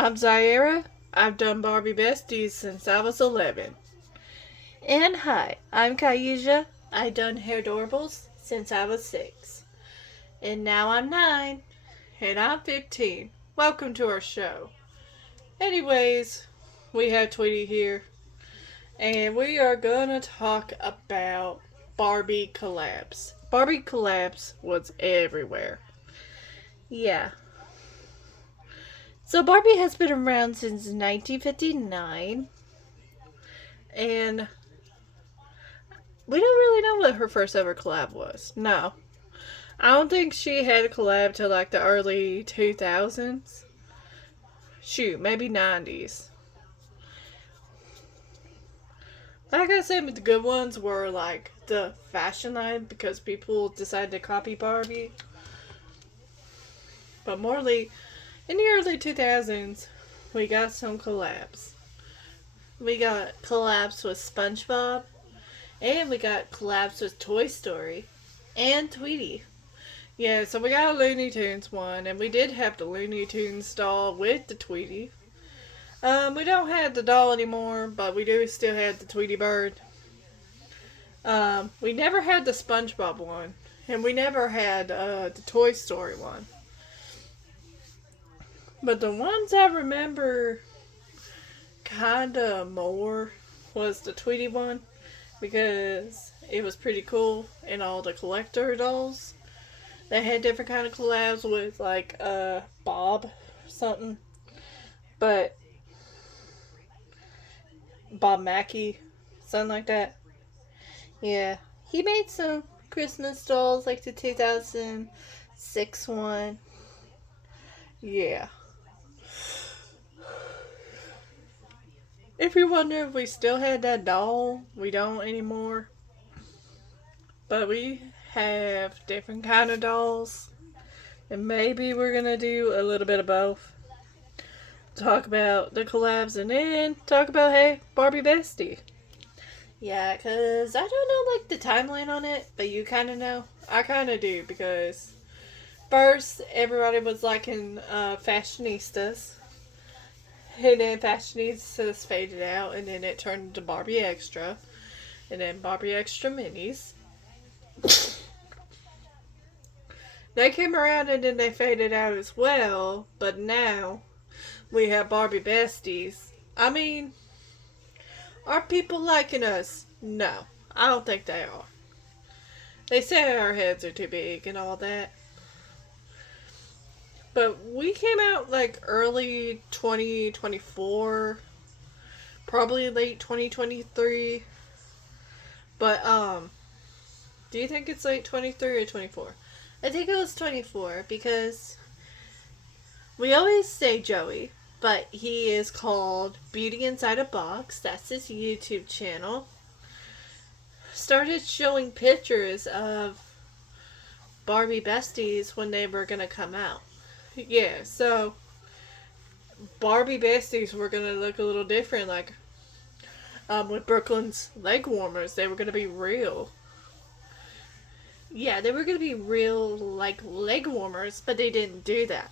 I'm Zaira. I've done Barbie Besties since I was 11. And hi, I'm Kaija. I done Hair Doorables since I was 6. And now I'm 9. And I'm 15. Welcome to our show. Anyways, we have Tweety here. And we are gonna talk about Barbie collabs. Barbie collabs was everywhere. Yeah. So Barbie has been around since 1959. And we don't really know what her first ever collab was. No. I don't think she had a collab till like the early 2000s. Shoot, maybe 90s. Like I said, the good ones were like the fashion line because people decided to copy Barbie. But morely, in the early 2000s, we got some collabs. We got collabs with SpongeBob, and we got collabs with Toy Story, and Tweety. Yeah, so we got a Looney Tunes one, and we did have the Looney Tunes doll with the Tweety. We don't have the doll anymore, but we do still have the Tweety Bird. We never had the SpongeBob one, and we never had the Toy Story one. But the ones I remember kinda more was the Tweety one, because it was pretty cool, and all the collector dolls. They had different kind of collabs with like Bob something. But Bob Mackey, something like that. Yeah. He made some Christmas dolls like the 2006 one. Yeah. If you wonder if we still had that doll, we don't anymore. But we have different kind of dolls. And maybe we're going to do a little bit of both. Talk about the collabs and then talk about, hey, Barbie Bestie. Yeah, because I don't know, like, the timeline on it, but you kind of know. I kind of do, because first, everybody was liking Fashionistas. And then Fashionistas faded out, and then it turned into Barbie Extra. And then Barbie Extra Minis. They came around and then they faded out as well, but now we have Barbie Besties. I mean, are people liking us? No, I don't think they are. They say our heads are too big and all that. But we came out like early 2024, probably late 2023. But do you think it's late 23 or 24? I think it was 24 because we always say Joey, but he is called Beauty Inside a Box. That's his YouTube channel. Started showing pictures of Barbie Besties when they were going to come out. Yeah, so Barbie Besties were going to look a little different. Like with Brooklyn's leg warmers, they were going to be real. Yeah, they were going to be real, like, leg warmers, but they didn't do that.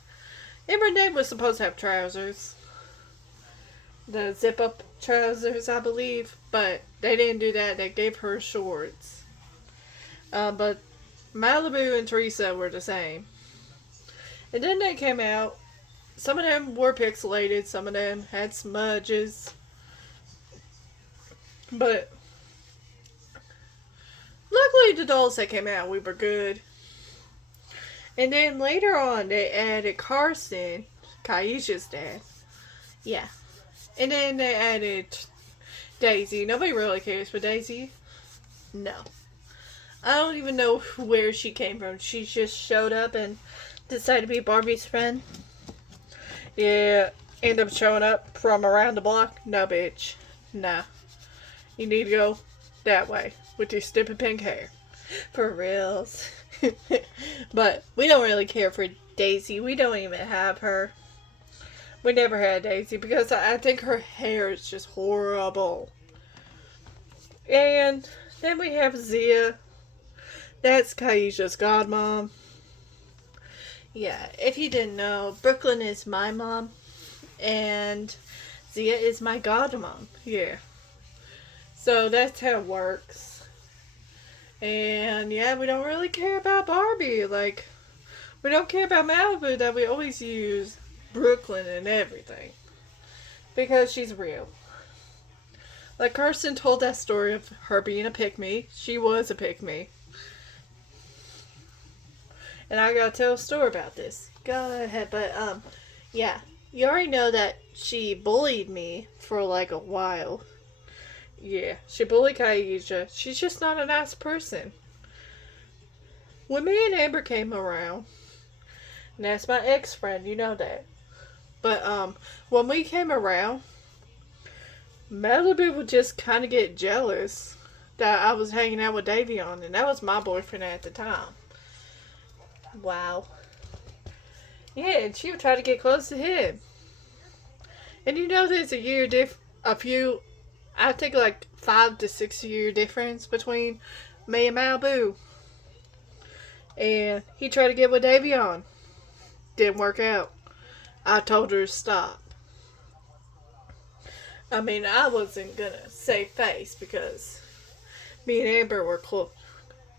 And Renee was supposed to have trousers. The zip-up trousers, I believe. But they didn't do that. They gave her shorts. But Malibu and Teresa were the same. And then they came out. Some of them were pixelated. Some of them had smudges. But luckily, the dolls that came out, we were good. And then later on, they added Carson, Kaija's dad. Yeah. And then they added Daisy. Nobody really cares for Daisy. No. I don't even know where she came from. She just showed up and decided to be Barbie's friend. Yeah. Ended up showing up from around the block. No, bitch. Nah. You need to go that way with your stupid pink hair. For reals. But we don't really care for Daisy. We don't even have her. We never had Daisy because I think her hair is just horrible. And then we have Zia. That's Kaija's godmom. Yeah, if you didn't know, Brooklyn is my mom. and Zia is my godmom. Yeah. So that's how it works. And yeah, we don't really care about Barbie. Like, we don't care about Malibu that we always use Brooklyn and everything. Because she's real. Like Carson told that story of her being a pick-me. She was a pick-me. And I gotta tell a story about this. Go ahead, but yeah. You already know that she bullied me for like a while. Yeah, she bullied Kaija. She's just not a nice person. When me and Amber came around, and that's my ex-friend, you know that. But when we came around, Malibu would just kind of get jealous that I was hanging out with Davion, and that was my boyfriend at the time. Wow. Yeah, and she would try to get close to him. And you know there's I think like 5 to 6 year difference between me and Malibu. And he tried to get with Davion. Didn't work out. I told her to stop. I mean, I wasn't gonna save face because me and Amber were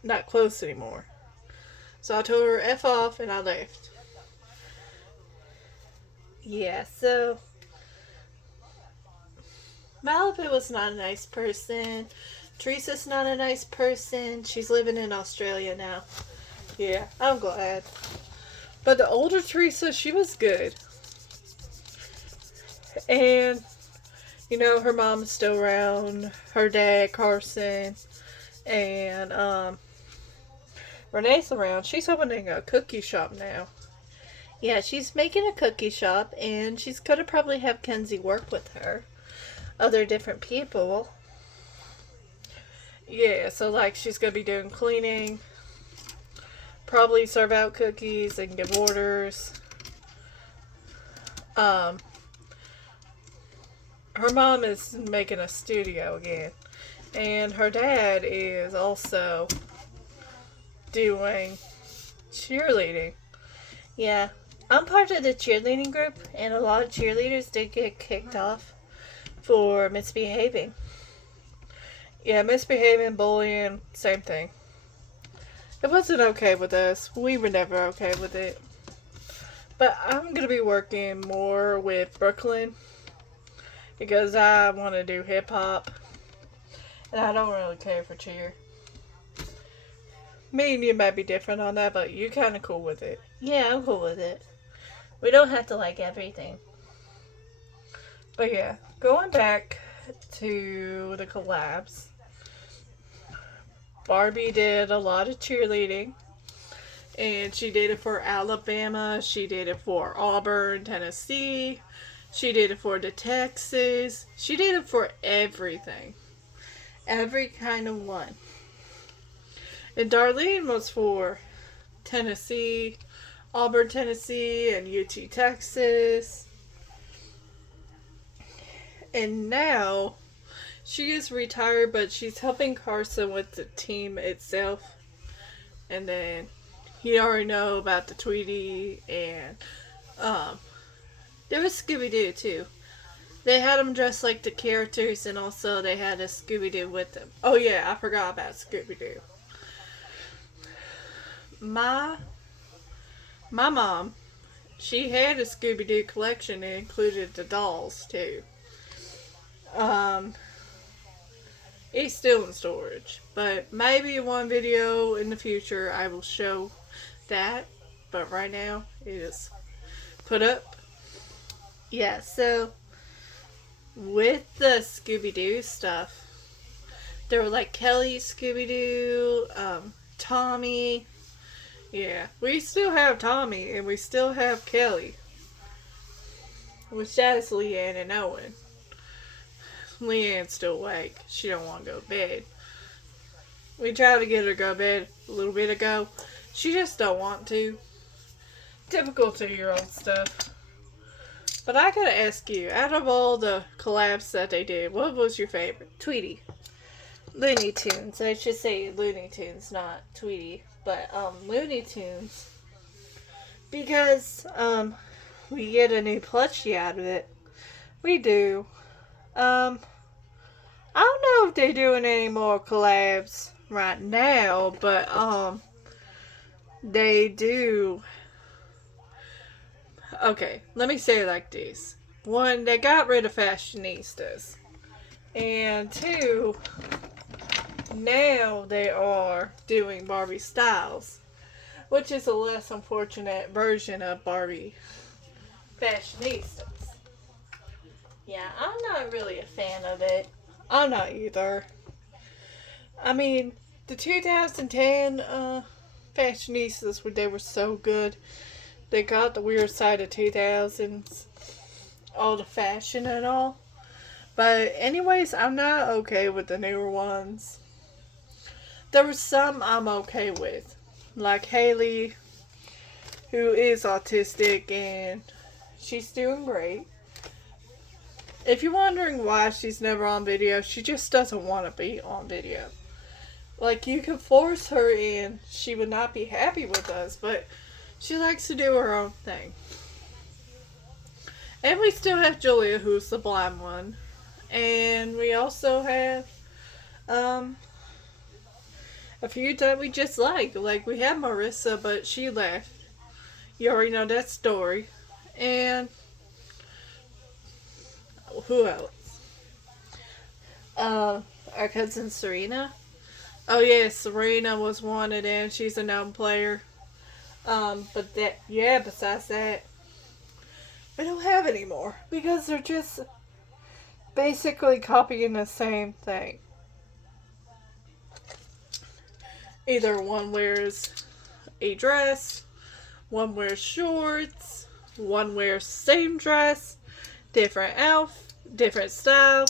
not close anymore. So I told her F off and I left. Yeah, so Malibu was not a nice person. Teresa's not a nice person. She's living in Australia now. Yeah, I'm glad. But the older Teresa, she was good. And, you know, her mom's still around. Her dad, Carson. And, Renee's around. She's opening a cookie shop now. Yeah, she's making a cookie shop, and she's gonna probably have Kenzie work with her. Other different people. Yeah, so like she's gonna be doing cleaning, probably serve out cookies and give orders. Her mom is making a studio again, and her dad is also doing cheerleading. Yeah, I'm part of the cheerleading group, and a lot of cheerleaders did get kicked off for misbehaving. Yeah, misbehaving, bullying, same thing. It wasn't okay with us. We were never okay with it. But I'm going to be working more with Brooklyn because I want to do hip hop. And I don't really care for cheer. Me and you might be different on that, but you're kind of cool with it. Yeah, I'm cool with it. We don't have to like everything. But yeah, going back to the collabs. Barbie did a lot of cheerleading. And she did it for Alabama. She did it for Auburn, Tennessee. She did it for the Texas. She did it for everything. Every kind of one. And Darlene was for Tennessee, Auburn, Tennessee, and UT, Texas. And now she is retired, but she's helping Carson with the team itself. And then you already know about the Tweety, and there was Scooby-Doo too. They had them dressed like the characters, and also they had a Scooby-Doo with them. Oh yeah, I forgot about Scooby-Doo. My mom, she had a Scooby-Doo collection that included the dolls too. It's still in storage, but maybe in one video in the future I will show that, but right now it is put up. Yeah, so with the Scooby-Doo stuff, there were like Kelly Scooby-Doo, Tommy. Yeah, we still have Tommy and we still have Kelly, which that is Leanne and Owen. Leanne's still awake. She don't want to go to bed. We tried to get her to go to bed a little bit ago. She just don't want to. Typical 2-year-old stuff. But I gotta ask you, out of all the collabs that they did, what was your favorite? Tweety. Looney Tunes. I should say Looney Tunes, not Tweety. But, Looney Tunes. Because, we get a new plushie out of it. We do. I don't know if they're doing any more collabs right now, but they do. Okay, let me say it like this. One, they got rid of fashionistas. And two, now they are doing Barbie styles, which is a less unfortunate version of Barbie fashionistas. Yeah, I'm not really a fan of it. I'm not either. I mean, the 2010 fashionistas, they were so good. They got the weird side of 2000s, all the fashion and all. But anyways, I'm not okay with the newer ones. There were some I'm okay with, like Haley, who is autistic and she's doing great. If you're wondering why she's never on video, she just doesn't want to be on video. Like, you could force her in, she would not be happy with us, but she likes to do her own thing. And we still have Julia, who's the blind one. And we also have a few that we just like. Like, we have Marissa, but she left. You already know that story. And who else? Our cousin Serena. Oh yeah, Serena was one of them. She's a known player. But that, yeah, besides that, we don't have any more. Because they're just basically copying the same thing. Either one wears a dress, one wears shorts, one wears same dress, different outfit, different style.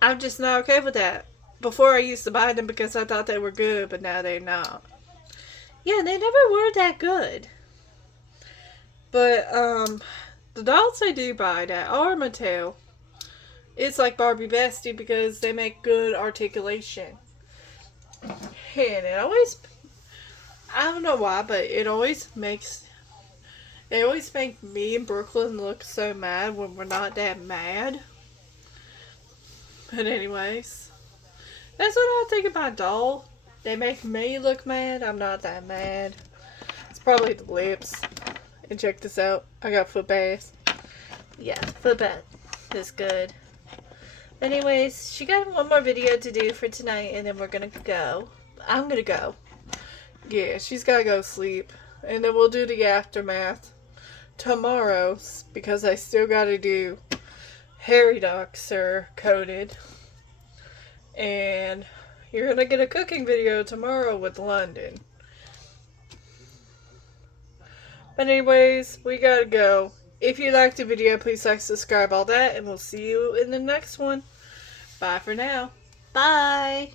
I'm just not okay with that. Before I used to buy them because I thought they were good, but now they're not. Yeah, they never were that good. But, the dolls I do buy that are Mattel, it's like Barbie Bestie because they make good articulation. And it always, I don't know why, but it always makes me and Brooklyn look so mad when we're not that mad. But anyways, that's what I think about doll. They make me look mad. I'm not that mad. It's probably the lips. And check this out. I got foot baths. Yeah, foot bath is good. Anyways, she got one more video to do for tonight, and then we're gonna go. I'm gonna go. Yeah, she's gotta go sleep. And then we'll do the aftermath tomorrow, because I still gotta do Harry Ducks are coated. And you're gonna get a cooking video tomorrow with London. But anyways, we gotta go. If you liked the video, please like, subscribe, all that, and we'll see you in the next one. Bye for now. Bye!